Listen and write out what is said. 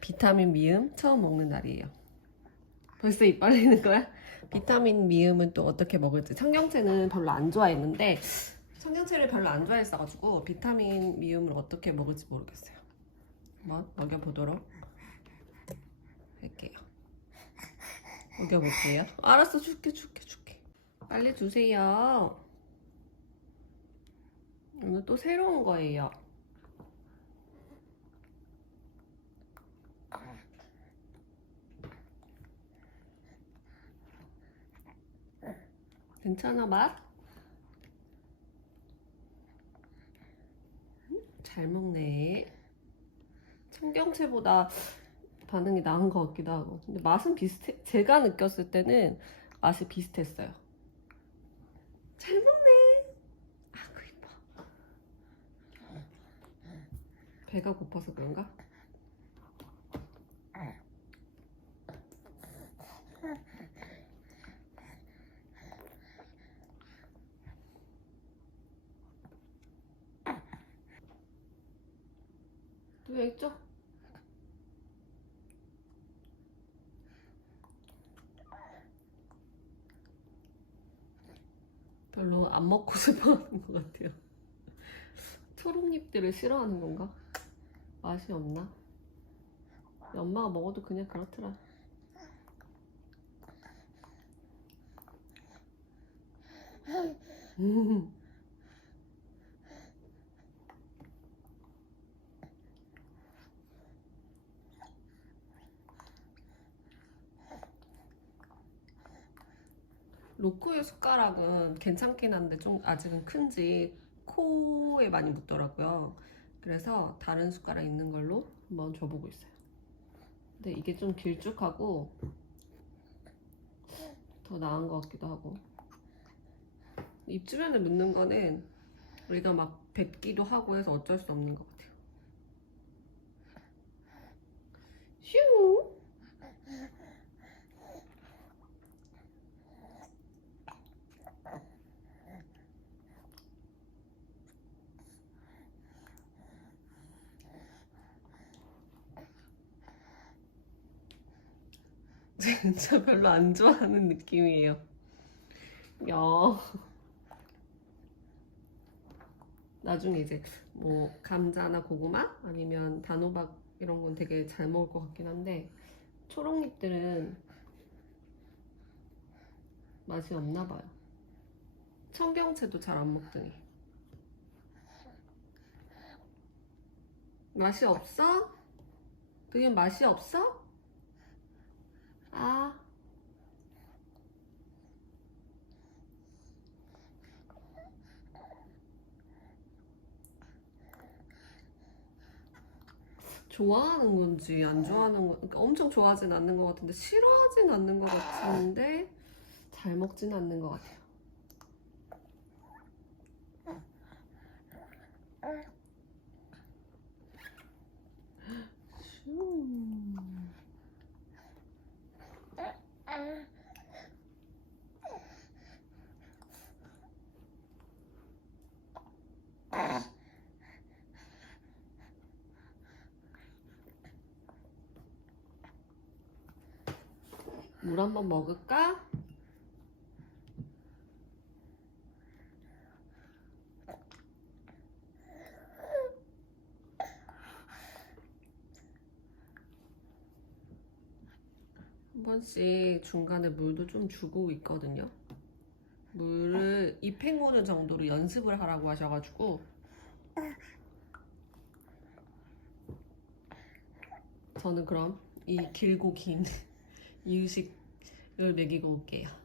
비타민 미음 처음 먹는 날이에요. 벌써 입 빨리는 거야? 비타민 미음은 또 어떻게 먹을지 청경채는 별로 안 좋아했는데 청경채를 별로 안 좋아했어가지고 비타민 미음을 어떻게 먹을지 모르겠어요. 한번 먹여보도록 할게요. 먹여볼게요. 알았어, 줄게, 줄게, 줄게. 빨리 주세요. 오늘 또 새로운 거예요. 괜찮아, 맛? 음, 잘 먹네. 청경채보다 반응이 나은 것 같기도 하고. 근데 맛은 비슷해. 제가 느꼈을 때는 맛이 비슷했어요. 잘 먹네. 아구 이뻐. 배가 고파서 그런가? 왜 있죠? 별로 안 먹고 싶어 하는 것 같아요. 초록잎들을 싫어하는 건가? 맛이 없나? 엄마가 먹어도 그냥 그렇더라. 음. 로코의 숟가락은 괜찮긴 한데 좀 아직은 큰지 코에 많이 묻더라고요. 그래서 다른 숟가락 있는 걸로 한번 줘보고 있어요. 근데 이게 좀 길쭉하고 더 나은 것 같기도 하고 입 주변에 묻는 거는 우리가 막 뱉기도 하고 해서 어쩔 수 없는 것 같아요. 진짜 별로 안 좋아하는 느낌이에요. 야. 나중에 이제 뭐 감자나 고구마 아니면 단호박 이런 건 되게 잘 먹을 것 같긴 한데 초록잎들은 맛이 없나 봐요. 청경채도 잘 안 먹더니. 맛이 없어? 그게 맛이 없어? 아. 좋아하는 건지 안 좋아하는 건 그러니까 엄청 좋아하진 않는 것 같은데 싫어하진 않는 것 같은데 잘 먹진 않는 것 같아요. 물 한 번 먹을까? 한 번씩 중간에 물도 좀 주고 있거든요. 물을 입 헹구는 정도로 연습을 하라고 하셔가지고 저는 그럼 이 길고 긴 이유식을 먹이고 올게요.